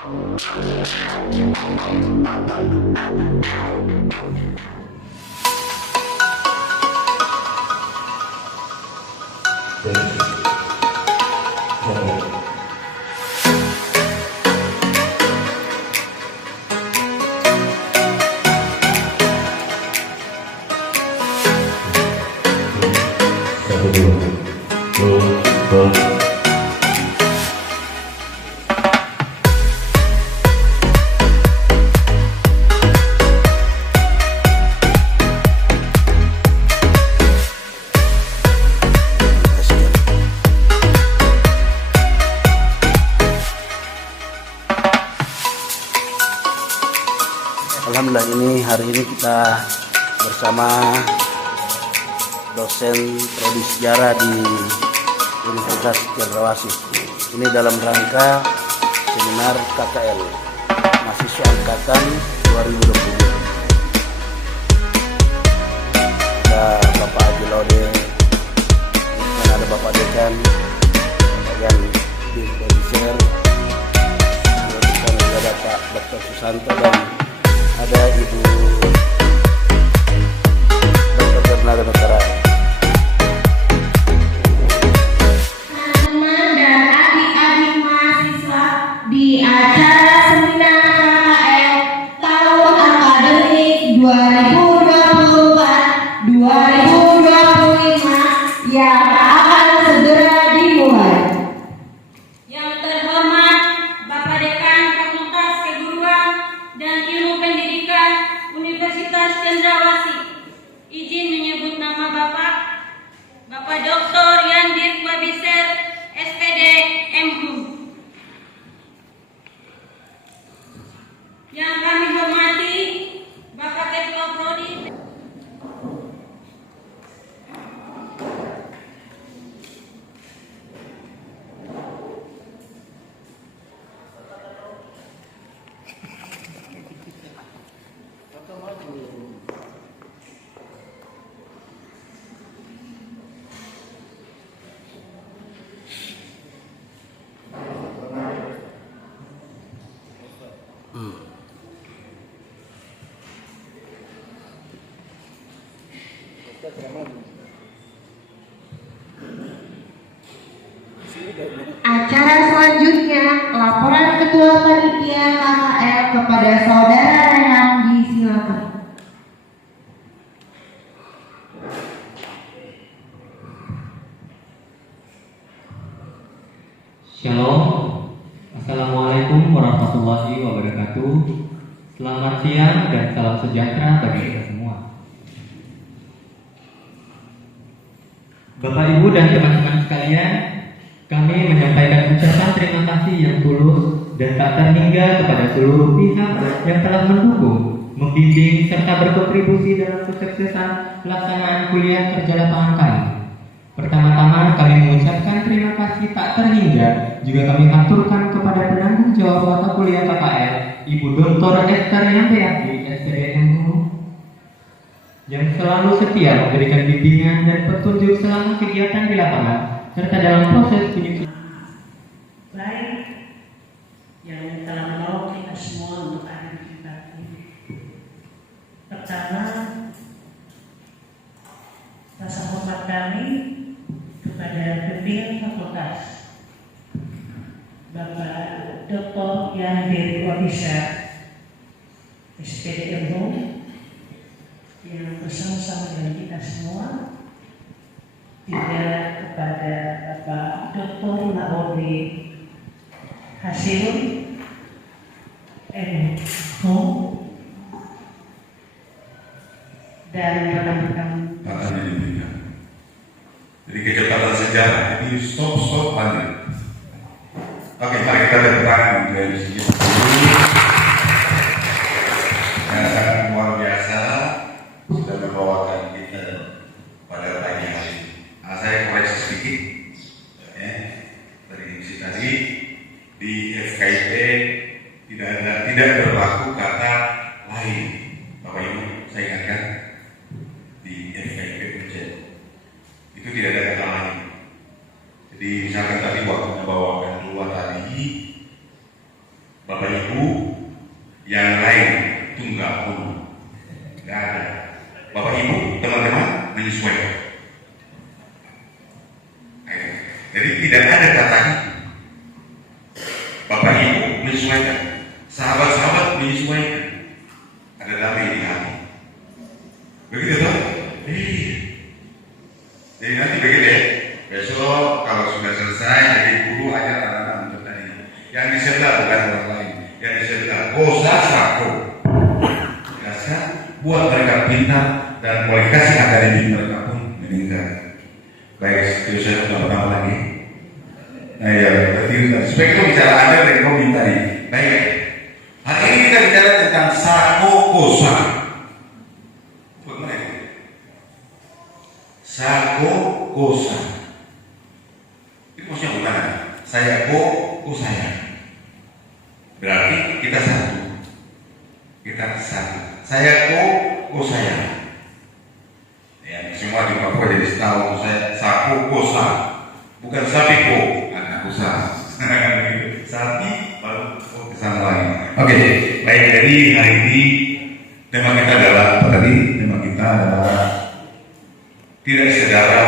Alhamdulillah, hari ini kita bersama dosen prodi sejarah di Universitas Cendrawasih. Ini dalam rangka seminar KKL mahasiswa angkatan 2020. Ada Bapak Haji Laude, dan ada Bapak Dekan, yang di Produser, juga ada Pak Dr. Susanto, dan ada Ibu Dr. Bernada Notara. Teman-teman dan adik-adik mahasiswa di acara seminar KKL tahun akademik 2024-2025 yang akan segera dimulai. Yang terhormat Bapak Dekan Fakultas Keguruan dan Ilmu Pendidikan Universitas Cendrawasih, izin menyebut nama Bapak Dr. Yandir Wabiser, SPD MHU. Yang kami hormati Bapak Ketua Prodi Acara selanjutnya, laporan Ketua Panitia KKL kepada Saudara Rehan, disilakan. Shalom, Assalamualaikum warahmatullahi wabarakatuh. Selamat siang dan salam sejahtera bagi kita semua. Bapak, Ibu, dan teman-teman sekalian, kami menyampaikan ucapan terima kasih yang tulus dan tak terhingga kepada seluruh pihak yang telah mendukung, membimbing, serta berkontribusi dalam kesuksesan pelaksanaan kuliah kerja lapangan kami. Pertama-tama kami mengucapkan terima kasih tak terhingga juga kami aturkan kepada penanggung jawab mata kuliah KKL, Ibu Dr. Esther Yandeati, SPDMU, yang selalu setia memberikan bimbingan dan petunjuk selama kegiatan di lapangan serta dalam proses penyusunan. Baik, yang telah menolong kita semua untuk hadir di tempat ini. Pertama, rasa hormat kami kepada pimpinan fakultas, Bapak Dr. Yandir Wabiser, SPDMU, yang bersama-sama dengan kita semua. Juga kepada Bapak Dr. Naomi Hasil MHU dan rekan-rekan. Jadi kecepatan sejarah, jadi stop lanjut. Oke, mari kita bertanya dari segi yang sangat luar biasa sudah membawakan kita pada pagi hari. Saya koreksi sedikit, dari misi tadi di FKIP tidak berlaku kata lain. Bapak Ibu, saya ingatkan di FKIP Ujen itu tidak ada kata lain. Jadi misalkan tadi waktu membawakan dua tadi Bapak Ibu yang lain itu nggak perlu, nggak ada. Bapak Ibu teman-teman menyesuaikan. Jadi tidak ada kata itu. Bapak Ibu menyesuaikan, sahabat-sahabat menyesuaikan. Ada damai di hati. Begitu toh? Jadi nanti begitu ya. Besok kalau sudah selesai jadi guru ajar anak-anak untuk tadi. Yang disebelah bukan orang lain. Yang disebelah kosa sako. Dasar buat mereka pintar dan kualifikasi akademik mereka pun meningkat. Baik, itu saya sudah pertama lagi. Nah ya, berarti supaya kita bicara Anda dan kau minta nih. Baik, hari ini kita bicara tentang sako kosa. Bagaimana itu? Sako kosa. Itu maksudnya bukan saya ko saya. Berarti kita satu. Kita satu. Saya ko saya. Ya, semua di Papua jadi tahu saya sako kosa. Bukan sapi ko, anak kosa. Sapi baru kesana lagi. Oke, baik, jadi hari ini tema kita adalah apa tadi? Tema kita adalah tidak saudara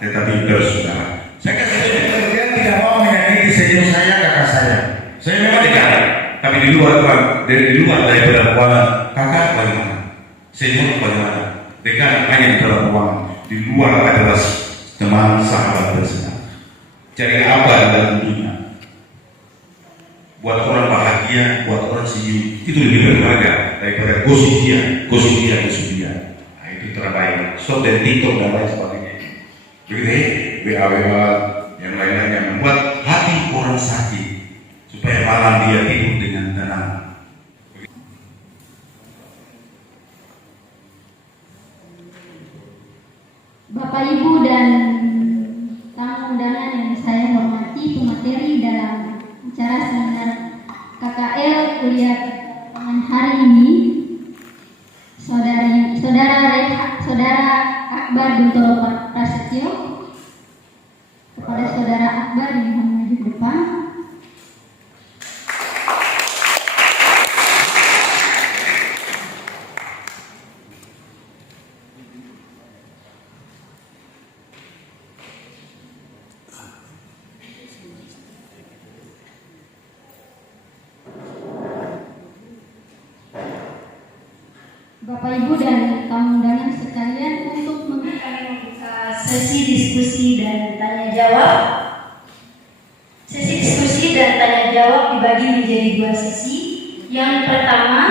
tetapi bersaudara. Saya kasih kalian tidak mau menyanyi senyum saya kakak saya. Saya memang tidak ada, tapi di luar daripada keuangan kakak bagaimana? Senyum bagaimana? Dekat hanya di dalam keuangan. Di luar adalah teman sahabat bersaudara. Cari apa dalam dunia? Buat orang bahagia, buat orang senyum, itu lebih berharga daripada gosip dia. Nah, itu terbaik. Stop dan TikTok dan lain sebagainya. Begitu ya, WA yang lain-lainnya membuat hati orang sakit supaya malam dia tidur dengan tenang. Bapak Ibu dan tamu undangan yang saya hormati, pemateri dalam acara seminar KKL kuliah perdagangan hari ini, Saudara Akbar Buntoro Prasetyo, kepada Saudara Akbar yang maju ke depan. Bapak Ibu dan tamu undangan sekalian, untuk membuka sesi diskusi dan tanya jawab. Sesi diskusi dan tanya jawab dibagi menjadi 2 sesi. Yang pertama,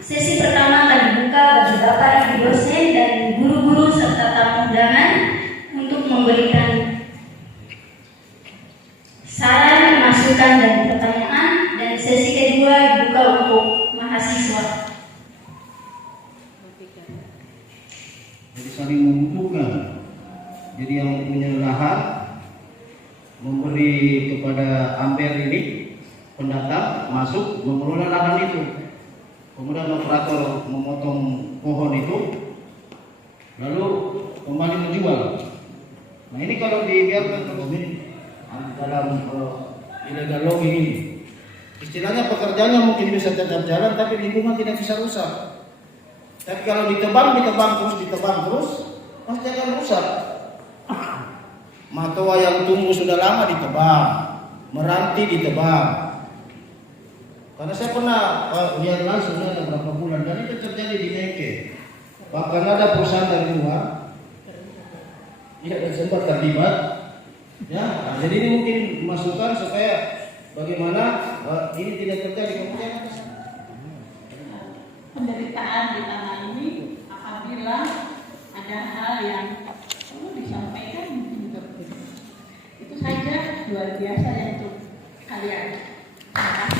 sesi pertama akan dibuka bagi Bapak Ibu dosen dan guru-guru serta tamu undangan untuk memberikan saran, masukan dan pertanyaan, dan sesi kedua dibuka untuk mahasiswa. Jadi saling membutuhkan. Jadi yang punya lahan memberi kepada Ampere ini pendatang masuk mengelola lahan itu. Kemudian operator memotong pohon itu, lalu kembali menjual. Nah ini kalau dibiarkan terus ini dalam illegal logging ini, istilahnya pekerjaannya mungkin bisa tetap jalan, tapi lingkungan tidak bisa rusak. Tapi kalau ditebang terus, pasti akan rusak. Matoa yang tumbuh sudah lama ditebang, meranti ditebang. Karena saya pernah lihat langsung ada beberapa bulan, dan itu terjadi di Mengke. Bahkan ada perusahaan dari luar, ya, dan sempat terlibat. Ya, nah, jadi ini mungkin masukan supaya bagaimana ini tidak terjadi kemudian. Penderitaan di tanah ini apabila ada hal yang perlu disampaikan untuk itu saja luar biasa ya untuk kalian. Terima kasih.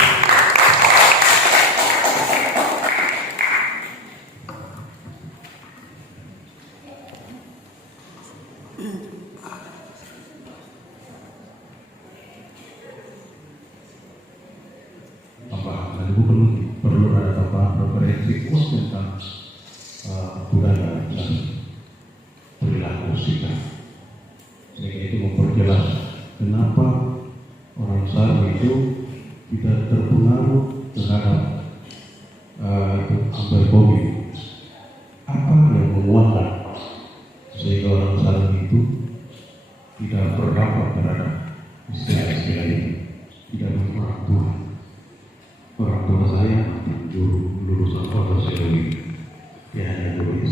Ibu perlu ada tambahan referensi khusus tentang budaya dan perilaku sikap, sehingga itu memperjelas kenapa orang Saru itu tidak terpengaruh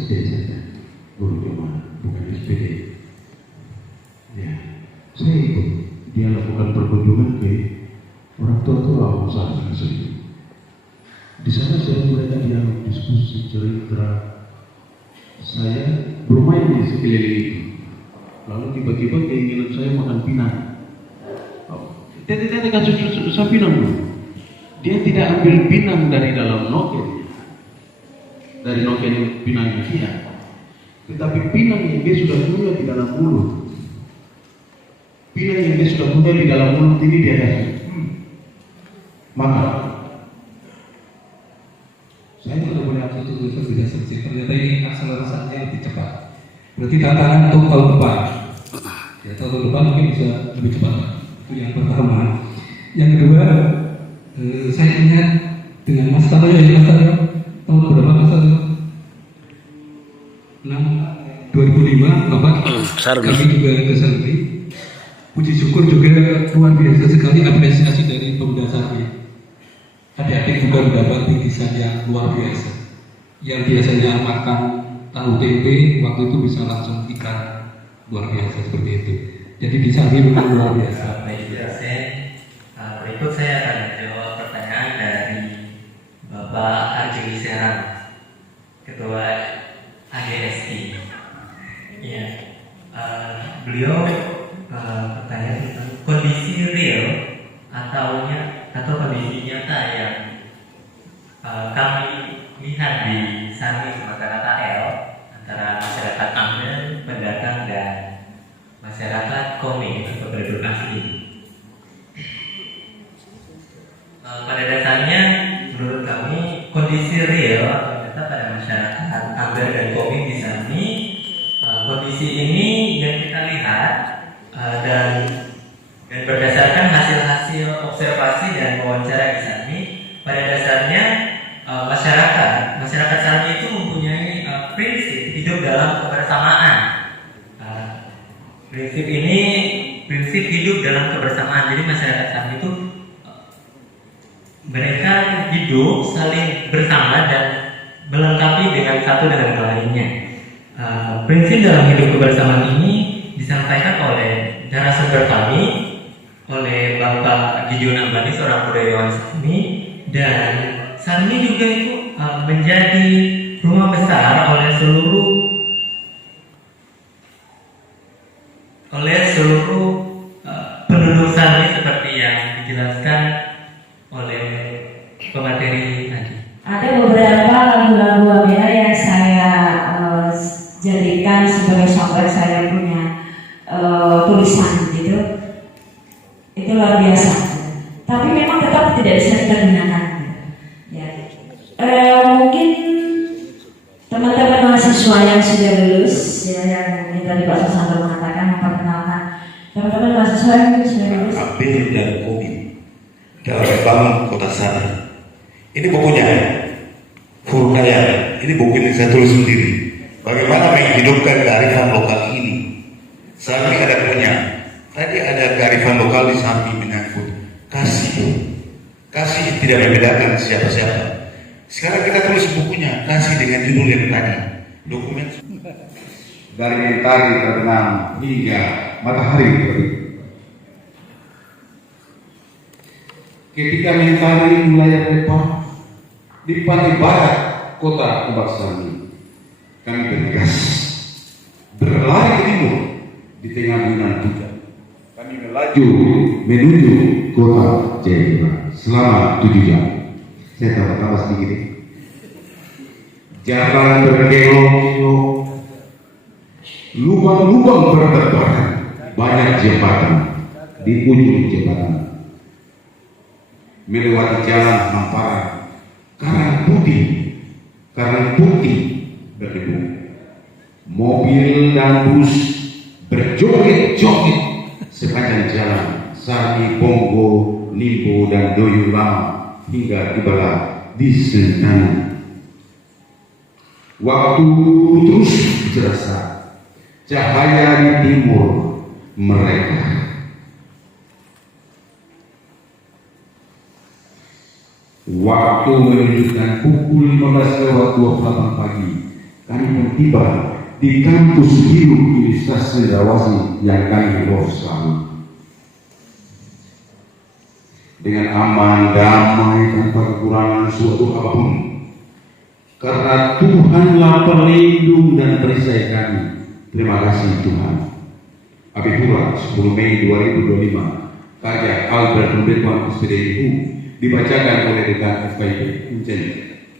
SD saja, guru mana, bukan SPD. Ya, saya ikut dia lakukan perkunjungan ke orang tua usaha tersebut. Di sana saya mulai dialog, diskusi, cerita. Saya bermain di sekeliling itu. Lalu tiba-tiba keinginan saya makan pinang. Dia kasih susah pinang dulu. Dia tidak ambil pinang dari dalam noken, dari noken pinangnya dia. Tetapi pinang yang dia sudah punya di dalam mulut. Pinang yang dia sudah punya di dalam mulut ini dia kasih. Maka saya tidak boleh akses itu tidak selesai. Ternyata ini akselerasinya lebih cepat. Berarti tantangan untuk tahun depan. Ya, tahun depan mungkin bisa lebih cepat. Itu yang pertama. Yang kedua, saya ingat dengan Mas Taryo, tahun berapa Mas Taryo? 2005, Bapak. Kami juga ke Sarmi. Puji syukur juga luar biasa sekali apresiasi dari Pemuda Sarmi. Adik-adik juga mendapat bingkisan yang luar biasa. Yang biasanya makan tahu tempe, waktu itu bisa langsung ikan, luar biasa seperti itu. Jadi di Sarmi memang luar biasa. Baik, berikut saya akan menjawab pertanyaan dari Bapak Arjuni Serang, Ketua ADSI. Ya, beliau bertanya tentang kondisi real atau kondisi nyata yang kami lihat di Sarmi Sumatera KL antara masyarakat Ambil, pendatang dan masyarakat Komi atau penduduk asli. Pada dasarnya menurut kami kondisi real atau nyata pada masyarakat Ambil dan Komi di Sarmi, kondisi ini yang kita lihat dan berdasarkan hasil-hasil observasi dan wawancara di Sarmi, pada dasarnya masyarakat Sarmi itu mempunyai prinsip hidup dalam kebersamaan. Prinsip hidup dalam kebersamaan. Jadi masyarakat Sarmi itu mereka hidup saling bersama dan melengkapi dengan satu dengan lainnya. Prinsip dalam hidup kebersamaan ini disampaikan oleh narasumber kami, oleh Bapak Gideon Ambani, seorang budayawan Sarmi, dan Sarmi juga itu menjadi rumah besar oleh seluruh penduduk Sarmi seperti yang dijelaskan oleh pemateri tadi. Ada beberapa lagu-lagu Amira yang saya jadikan sebagai soundtrack saya punya tulisan gitu. Itu luar biasa. Tapi memang tetap tidak bisa kita gunakan. Ya. Mungkin teman-teman mahasiswa yang sudah lulus, ya, yang tadi Pak Susanto mengatakan, memperkenalkan teman-teman mahasiswa yang sudah lulus. Ambil dan Komi dalam membangun kota sana. Ini bukunya Furkaya. Ini buku yang saya tulis sendiri. Bagaimana menghidupkan kearifan lokal ini. Sarmi ada punya. Tadi ada kearifan lokal di Sarmi menyangkut kasih tidak membedakan siapa-siapa. Sekarang kita tulis bukunya kasih dengan judul yang tadi. Dokumen dari mentari terbenam hingga matahari terbit. Ketika mentari mulai lepas di pantai barat kota Kubak Sarmi, kami bergegas berlari ke timur di tengah gunan hujan. Kami melaju menuju kota Jayapura selama 7 jam. Saya tahu sedikit. Jalan berkelok-kelok, lubang-lubang berterbangan, banyak jembatan di ujung jembatan. Melewati jalan hamparan karang putih berdebu. Mobil dan bus berjoget-joget sepanjang jalan Sarmi, Bongo, Limbo, dan Doyo Lama hingga tibalah di Sentani. Waktu terus berasa, cahaya di timur mereka. Waktu menunjukkan pukul 15:28 pagi. kami pun tiba di kampus hidup Universitas Cendrawasih yang kami urus selama dengan aman, damai, tanpa kekurangan suatu apapun. Karena Tuhanlah pelindung dan perisai kami. Terima kasih Tuhan. Abihura 10 Mei 2025, karya Albert Pemberkuan SPDIU, dibacakan oleh Dekan FKIP Uncen.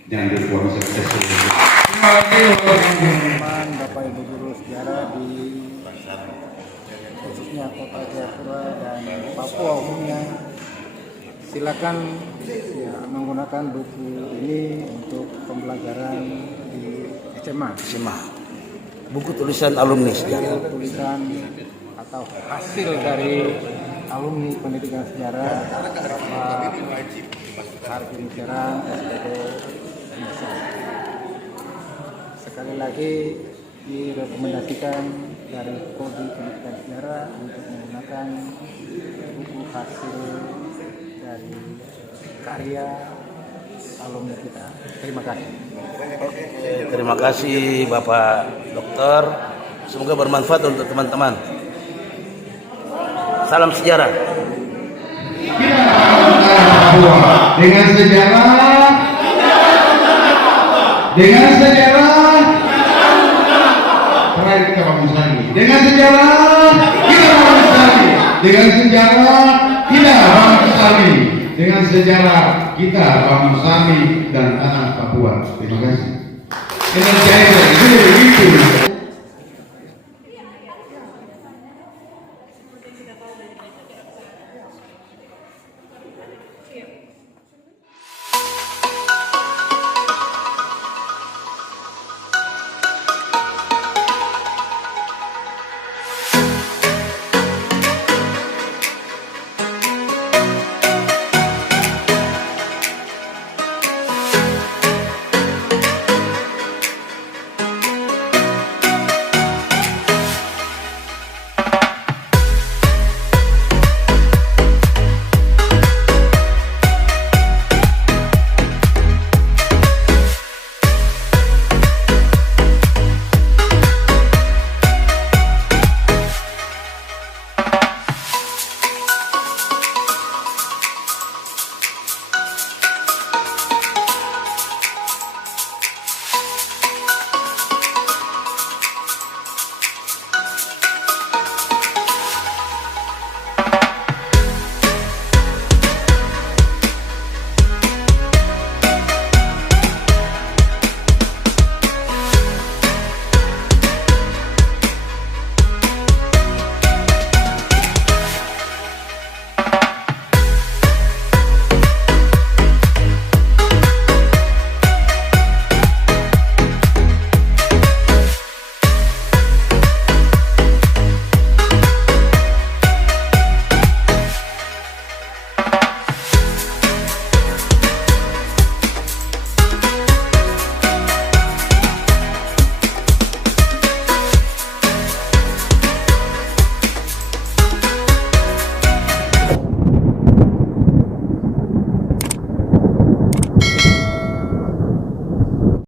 Jangan lupa bisa Terima kasih teman-teman, Bapak Ibu guru sejarah di khususnya Kota Jayapura dan Papua umumnya. Silakan ya, menggunakan buku ini untuk pembelajaran di SMA. Buku tulisan alumni sejarah. Tulisan atau hasil dari alumni pendidikan sejarah Bapak Harvin Serang, SPD Indonesia. Sekali lagi direkomendasikan dari Prodi Pendidikan Sejarah untuk menggunakan buku hasil dari karya alumni kita. Terima kasih. Terima kasih Bapak Dokter. Semoga bermanfaat untuk teman-teman. Salam sejarah. Dengan sejarah, dengan sejarah, terakhir kita bangun lagi. Dengan sejarah, kita bangun lagi. Dengan sejarah, kita bangun lagi. Dengan sejarah, kita bangun Sami dan tanah Papua. Terima kasih. Energizer, itu.